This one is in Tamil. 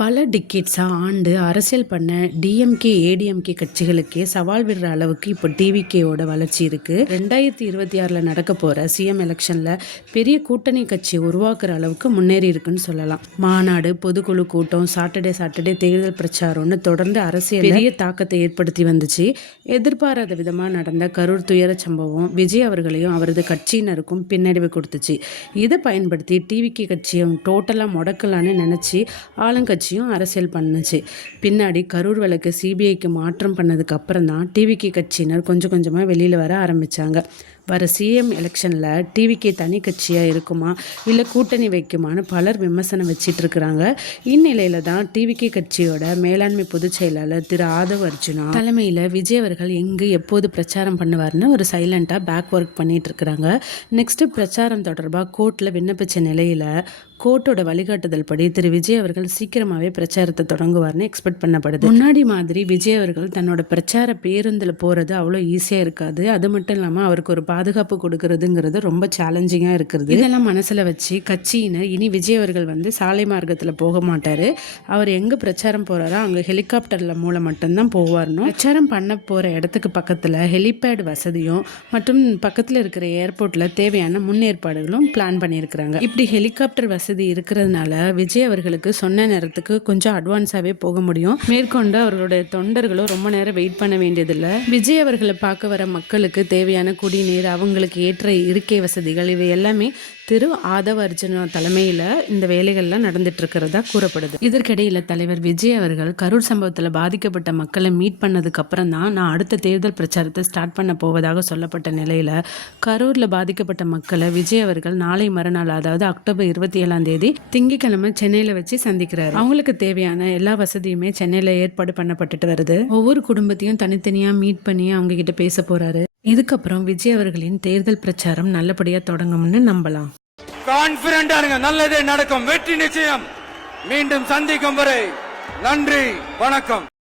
பல டிக்கெட்ஸாக ஆண்டு அரசியல் பண்ண டிஎம்கே ஏடிஎம்கே கட்சிகளுக்கே சவால் விடுற அளவுக்கு இப்போ டிவிகேவோட வளர்ச்சி இருக்குது ரெண்டாயிரத்தி இருபத்தி ஆறில் நடக்க போகிற சிஎம் எலெக்ஷனில் பெரிய கூட்டணி கட்சி உருவாக்குற அளவுக்கு முன்னேறி இருக்குன்னு சொல்லலாம். மாநாடு பொதுக்குழு கூட்டம் சாட்டர்டே சாட்டர்டே தேர்தல் பிரச்சாரம்னு தொடர்ந்து அரசியல் பெரிய தாக்கத்தை ஏற்படுத்தி வந்துச்சு. எதிர்பாராத விதமாக நடந்த கரூர் துயர சம்பவம் விஜய் அவர்களையும் அவரது கட்சியினருக்கும் பின்னடைவு கொடுத்துச்சு. இதை பயன்படுத்தி டிவிகே கட்சியை டோட்டலாக முடக்கலான்னு நினச்சி ஆளுங்கட்சி கட்சியும் அரசியல் பண்ணுச்சு. பின்னாடி கரூர் வழக்கு சிபிஐக்கு மாற்றம் பண்ணதுக்கு அப்புறம் தான் டிவிகே கட்சியினர் கொஞ்சம் கொஞ்சமாக வெளியில் வர ஆரம்பித்தாங்க வர சிஎம் எலெக்ஷனில் டிவிகே தனி கட்சியாக இருக்குமா? இல்லை கூட்டணி வைக்குமான்னு பலர் விமர்சனம் வச்சிட்டு இருக்கிறாங்க. இந்நிலையில தான் டிவிகே கட்சியோட மேலாண்மை பொதுச் செயலாளர் திரு ஆதவ் அர்ஜுனா தலைமையில் விஜய் அவர்கள் எங்கு எப்போது பிரச்சாரம் பண்ணுவார்னு ஒரு சைலண்ட்டாக பேக் ஒர்க் பண்ணிட்டு இருக்கிறாங்க. நெக்ஸ்ட் பிரச்சாரம் தொடர்பாக கோர்ட்டில் விண்ணப்பிச்ச நிலையில் கோர்ட்டோட வழிகாட்டுதல் படி திரு விஜய் அவர்கள் சீக்கிரமாகவே பிரச்சாரத்தை தொடங்குவார்னு எக்ஸ்பெக்ட் பண்ணப்படுது. முன்னாடி மாதிரி விஜய் அவர்கள் தன்னோட பிரச்சார பேருந்தில் போகிறது அவ்வளோ ஈஸியாக இருக்காது. அது மட்டும் இல்லாமல் அவருக்கு ஒரு பா பாதுகாப்பு கொடுக்கறதுங்கிறது ரொம்ப சேலஞ்சிங்காக இருக்கிறது இதெல்லாம் மனசில் வச்சு கட்சியினர் இனி விஜய் அவர்கள் வந்து சாலை மார்க்கத்தில் போக மாட்டார். அவர் எங்கே பிரச்சாரம் போகிறாரோ அங்கே ஹெலிகாப்டரில் மூலம் மட்டும்தான் போவார்னும் பிரச்சாரம் பண்ண போகிற இடத்துக்கு பக்கத்தில் ஹெலிபேட் வசதியும் மற்றும் பக்கத்தில் இருக்கிற ஏர்போர்ட்டில் தேவையான முன்னேற்பாடுகளும் பிளான் பண்ணியிருக்கிறாங்க. இப்படி ஹெலிகாப்டர் வசதி இருக்கிறதுனால விஜய் அவர்களுக்கு சொன்ன நேரத்துக்கு கொஞ்சம் அட்வான்ஸாகவே போக முடியும். மேற்கொண்டு அவர்களுடைய தொண்டர்களும் ரொம்ப நேரம் வெயிட் பண்ண வேண்டியதில்லை. விஜய் அவர்களை பார்க்க வர மக்களுக்கு தேவையான குடிநீர் அவங்களுக்கு ஏற்ற இருக்கை வசதிகள் இவை எல்லாமே திரு ஆதவ அர்ஜுனா தலைமையில் இந்த வேலைகள்லாம் நடந்துட்டு இருக்கிறதா கூறப்படுது. இதற்கிடையில் தலைவர் விஜய் அவர்கள் கரூர் சம்பவத்தில் பாதிக்கப்பட்ட மக்களை மீட் பண்ணதுக்கு அப்புறம் தான் நான் அடுத்த தேர்தல் பிரச்சாரத்தை ஸ்டார்ட் பண்ண போவதாக சொல்லப்பட்ட நிலையில் கரூரில் பாதிக்கப்பட்ட மக்களை விஜய் அவர்கள் நாளை மறுநாள் அதாவது அக்டோபர் இருபத்தி ஏழாம் தேதி திங்கக்கிழமை சென்னையில் வச்சு சந்திக்கிறாரு. அவங்களுக்கு தேவையான எல்லா வசதியுமே சென்னையில் ஏற்பாடு பண்ணப்பட்டுட்டு வருது. ஒவ்வொரு குடும்பத்தையும் தனித்தனியாக மீட் பண்ணி அவங்க கிட்ட பேச போறாரு. இதுக்கப்புறம் விஜய் அவர்களின் தேர்தல் பிரச்சாரம் நல்லபடியாக தொடங்கும்னு நம்பலாம். கான்பிடண்டா இருங்க நல்லதே நடக்கும். வெற்றி நிச்சயம். மீண்டும் சந்திக்கும் வரை நன்றி வணக்கம்.